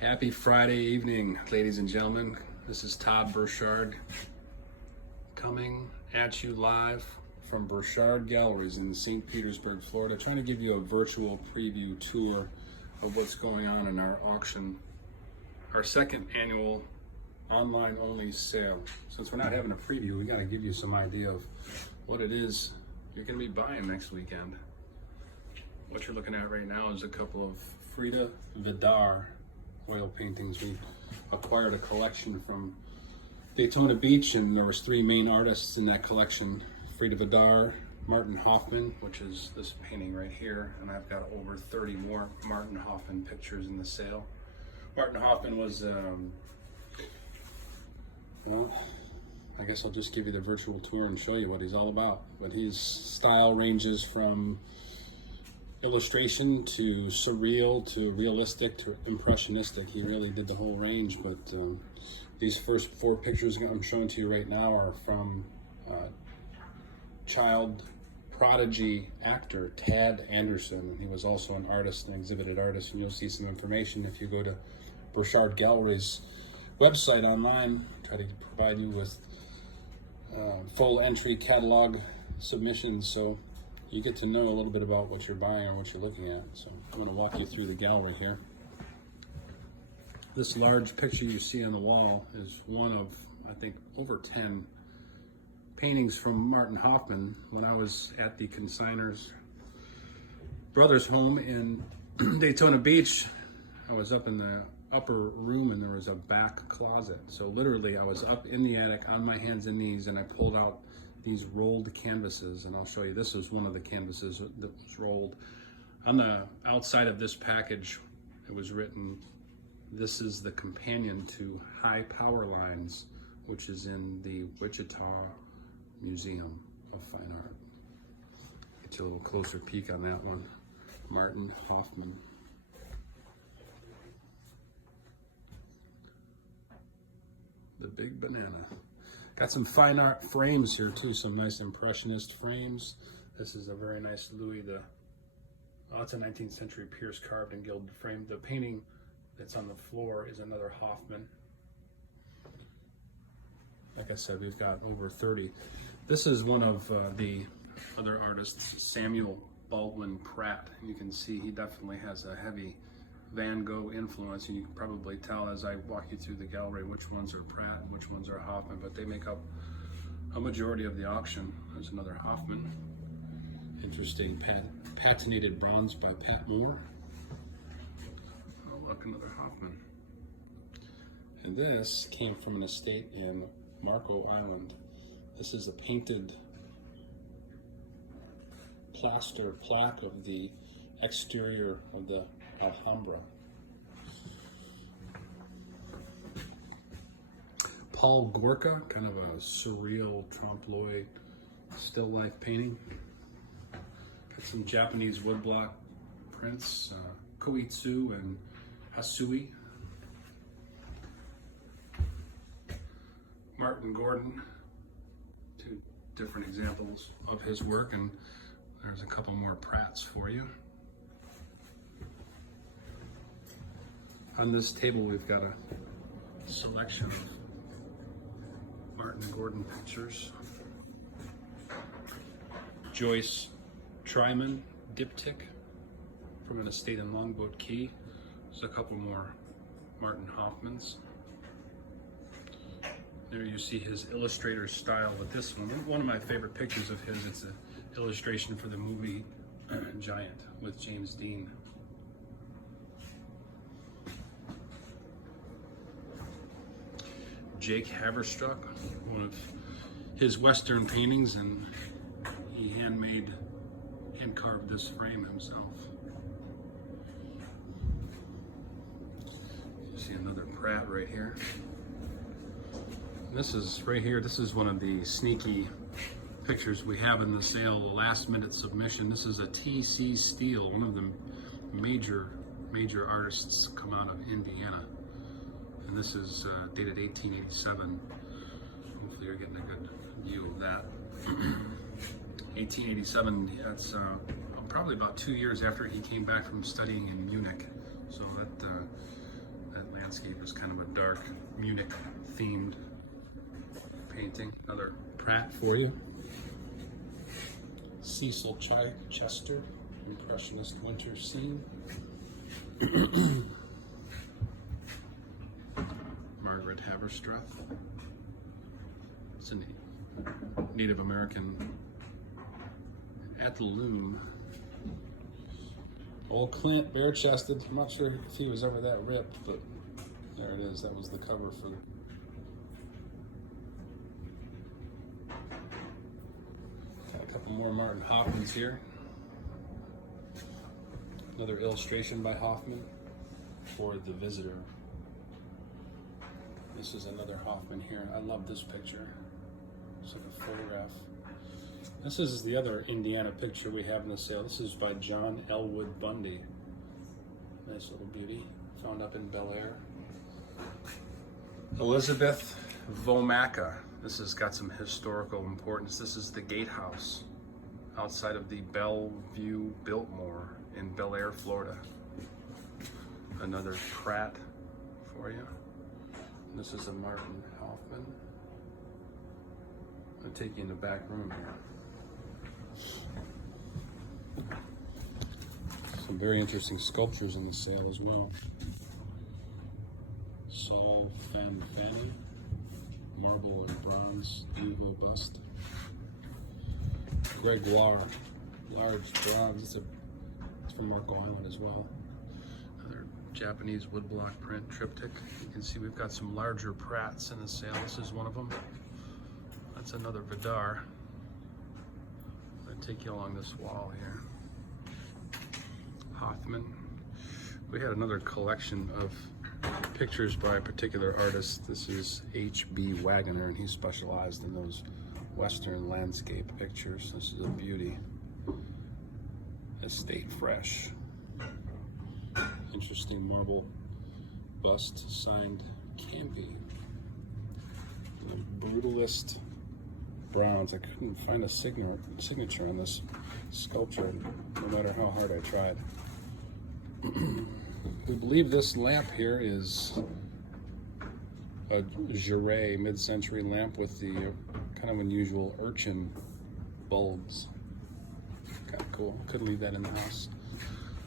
Happy Friday evening, ladies and gentlemen. This is Todd Burchard coming at you live from Burchard Galleries in St. Petersburg, Florida, trying to give you a virtual preview tour of what's going on in our auction, our second annual online only sale. Since we're not having a preview, we got to give you some idea of what it is you're going to be buying next weekend. What you're looking at right now is a couple of Frida Vidar oil paintings. We acquired a collection from Daytona Beach, and there was three main artists in that collection: Frida Vidar, Martin Hoffman, which is this painting right here, and I've got over 30 more Martin Hoffman pictures in the sale. Martin Hoffman was, well, I guess I'll just give you the virtual tour and show you what he's all about. But his style ranges from illustration to surreal to realistic to impressionistic. He really did the whole range. But these first four pictures I'm showing to you right now are from child prodigy actor Tad Anderson. He was also an artist, an exhibited artist, and you'll see some information if you go to Burchard Galleries website online. Try to provide you with full entry catalog submissions, so you get to know a little bit about what you're buying or what you're looking at. So I want to walk you through the gallery here. This large picture you see on the wall is one of, I think, over 10 paintings from Martin Hoffman. When I was at the consignor's brother's home in Daytona Beach, I was up in the upper room and there was a back closet. So literally I was up in the attic on my hands and knees, and I pulled out these rolled canvases, and I'll show you. This is one of the canvases that was rolled. On the outside of this package, it was written, "This is the companion to High Power Lines," which is in the Wichita Museum of Fine Art. Get you a little closer peek on that one. Martin Hoffman. The Big Banana. Got some fine art frames here too, some nice impressionist frames. This is a very nice Louis it's a 19th century Pierce carved and gilded frame. The painting that's on the floor is another Hoffman. Like I said, we've got over 30. This is one of the other artists, Samuel Baldwin Pratt. You can see he definitely has a heavy Van Gogh influence, and you can probably tell as I walk you through the gallery which ones are Pratt and which ones are Hoffman, but they make up a majority of the auction. There's another Hoffman. Interesting patinated bronze by Pat Moore. Oh, look, another Hoffman. And this came from an estate in Marco Island. This is a painted plaster plaque of the exterior of the Alhambra. Paul Gorka, kind of a surreal trompe-l'oeil still life painting. Got some Japanese woodblock prints, Koitsu and Hasui. Martin Gordon, two different examples of his work, and there's a couple more Pratts for you. On this table, we've got a selection of Martin Gordon pictures. Joyce Tryman diptych from an estate in Longboat Key. There's a couple more Martin Hoffmans. There you see his illustrator style with this one of my favorite pictures of his. It's an illustration for the movie Giant with James Dean. Jake Haverstruck, one of his Western paintings, and he hand carved this frame himself. You see another Pratt right here. And this is right here, this is one of the sneaky pictures we have in the sale, the last minute submission. This is a T.C. Steele, one of the major artists come out of Indiana. And this is dated 1887. Hopefully you're getting a good view of that. 1887, that's probably about 2 years after he came back from studying in Munich. So that landscape is kind of a dark Munich themed painting. Another Pratt for you. Cecil Chester, Impressionist Winter Scene. Margaret Haverstrath. It's a Native American at the loom. Old Clint, bare-chested. I'm not sure if he was ever that ripped, but there it is. That was the cover for. Got a couple more Martin Hoffmans here. Another illustration by Hoffman for The Visitor. This is another Hoffman here. I love this picture. It's like a photograph. This is the other Indiana picture we have in the sale. This is by John Elwood Bundy. Nice little beauty, found up in Bel Air. Elizabeth Vomaca. This has got some historical importance. This is the gatehouse outside of the Bellevue Biltmore in Bel Air, Florida. Another Pratt for you. This is a Martin Hoffman. I'll take you in the back room here. Some very interesting sculptures in the sale as well. Saul Fanfani, marble and bronze Duvo bust. Gregoire, large bronze. It's from Marco Island as well. Another Japanese woodblock print triptych. You can see we've got some larger Pratts in the sale. This is one of them. That's another Vidar. I'll take you along this wall here. Hoffman. We had another collection of pictures by a particular artist. This is H.B. Wagoner, and he specialized in those Western landscape pictures. This is a beauty. Estate Fresh. Interesting marble bust signed Campy. Brutalist bronze. I couldn't find a signature on this sculpture, no matter how hard I tried. We believe this lamp here is a Jouret mid-century lamp with the kind of unusual urchin bulbs. Kind of cool. Could leave that in the house.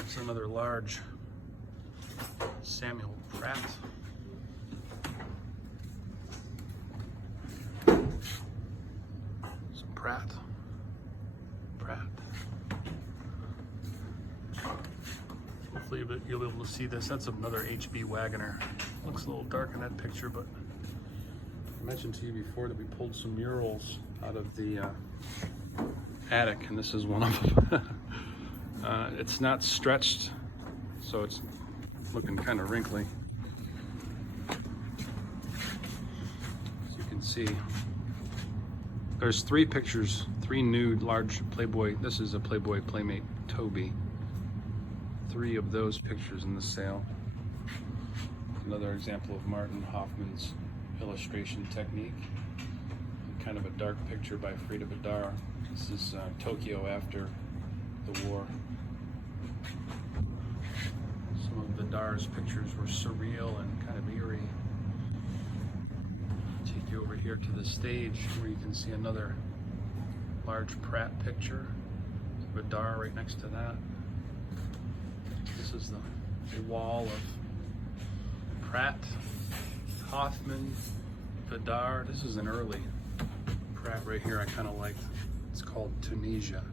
It's another large Samuel Pratt. Some Pratt. Hopefully you'll be able to see this. That's another H.B. Wagoner. Looks a little dark in that picture, but I mentioned to you before that we pulled some murals out of the attic, and this is one of them. It's not stretched, so it's looking kind of wrinkly. As you can see, there's 3 pictures, 3 nude large Playboy. This is a Playboy Playmate Toby. 3 of those pictures in the sale. Another example of Martin Hoffman's illustration technique. Kind of a dark picture by Frida Vidar. This is Tokyo after the war. Some of Vidar's pictures were surreal and kind of eerie. Take you over here to the stage where you can see another large Pratt picture. Vidar right next to that. This is the wall of Pratt, Hoffman, Vidar. This is an early Pratt right here I kind of liked. It's called Tunisia.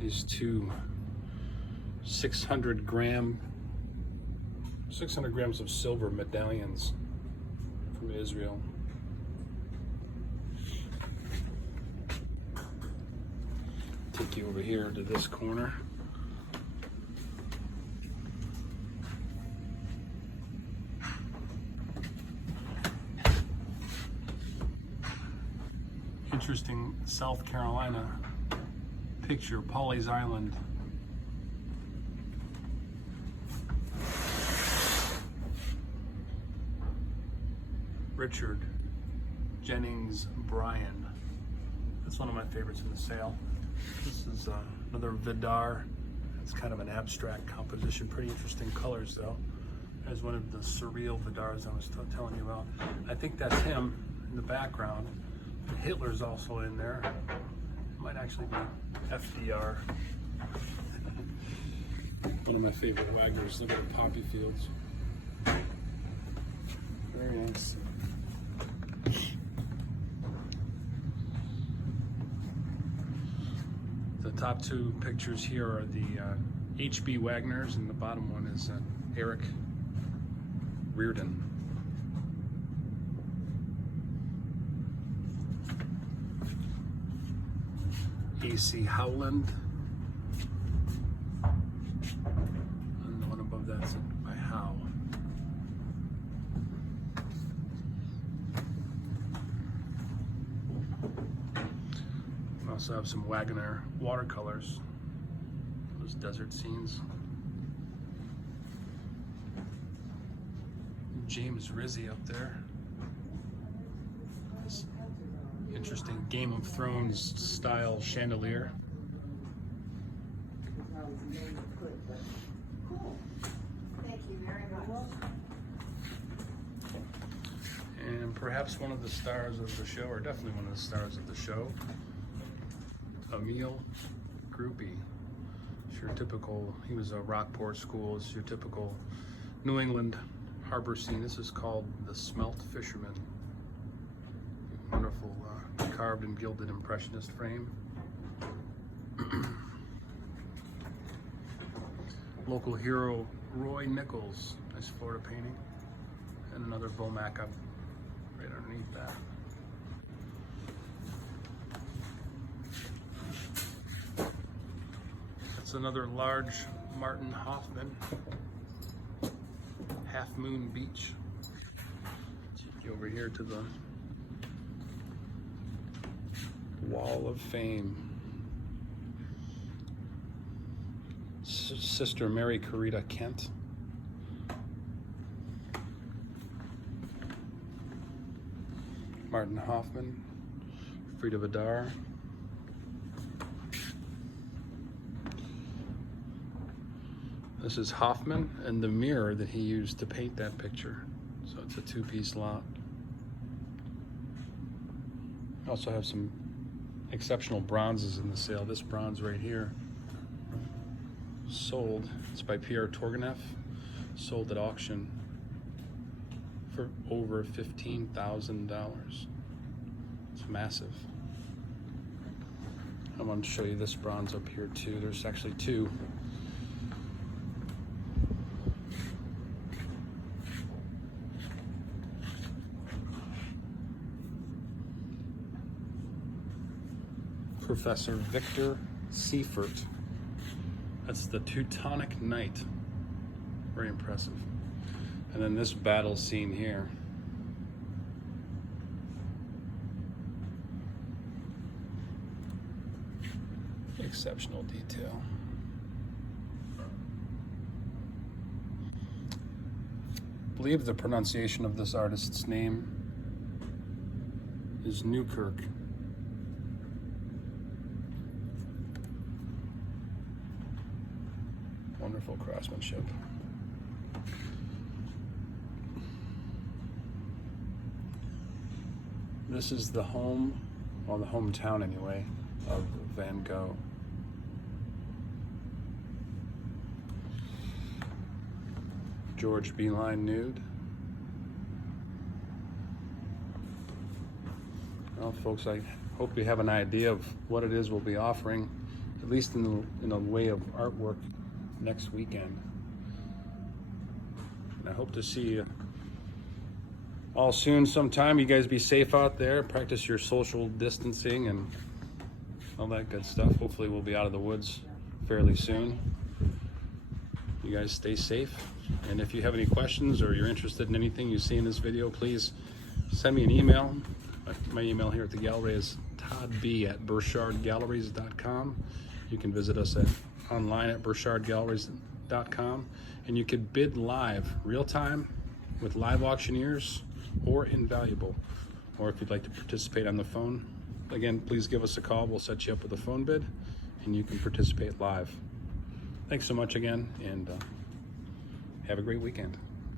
These 2 600 grams of silver medallions from Israel. Take you over here to this corner. Interesting South Carolina picture, Pawleys Island. Richard Jennings Bryan. That's one of my favorites in the sale. This is another Vidar It's kind of an abstract composition, pretty interesting colors though. There's one of the surreal Vidars I was telling you about. I think that's him in the background. Hitler's also in there. It might actually be FDR. One of my favorite Wagners. Look at the poppy fields. Very nice. The top two pictures here are the H.B. Wagners, and the bottom one is Eric Reardon. A.C. Howland. And the one above that's by Howe. We also have some Wagner watercolors. Those desert scenes. James Rizzi up there. This interesting Game of Thrones style chandelier. Cool. Thank you very much. And perhaps one of the stars of the show, or definitely one of the stars of the show, Emil Groupie. It's your typical, he was a Rockport school, it's your typical New England harbor scene. This is called The Smelt Fisherman. Wonderful carved and gilded impressionist frame. Local hero Roy Nichols, nice Florida painting. And another Vomac up right underneath that. That's another large Martin Hoffman. Half Moon Beach. Take you over here to the Wall of Fame. Sister Mary Carita Kent. Martin Hoffman. Frida Vidar. This is Hoffman and the mirror that he used to paint that picture. So it's a two-piece lot. I also have some exceptional bronzes in the sale. This bronze right here sold. It's by Pierre Turgenev. Sold at auction for over $15,000. It's massive. I want to show you this bronze up here too. There's actually two. Professor Victor Seifert. That's the Teutonic Knight. Very impressive. And then this battle scene here. Exceptional detail. I believe the pronunciation of this artist's name is Newkirk. Wonderful craftsmanship. This is the home, well, the hometown anyway, of Van Gogh. George Beeline nude. Well, folks, I hope you have an idea of what it is we'll be offering, at least in a way of artwork next weekend. And I hope to see you all soon sometime. You guys be safe out there, practice your social distancing and all that good stuff. Hopefully we'll be out of the woods fairly soon. You guys stay safe, and if you have any questions or you're interested in anything you see in this video, please send me an email. My email here at the gallery is toddb@burchardgalleries.com. You can visit us online at burchardgalleries.com, and you can bid live, real time, with live auctioneers or invaluable. Or if you'd like to participate on the phone, again, please give us a call. We'll set you up with a phone bid and you can participate live. thanks so much again, and have a great weekend.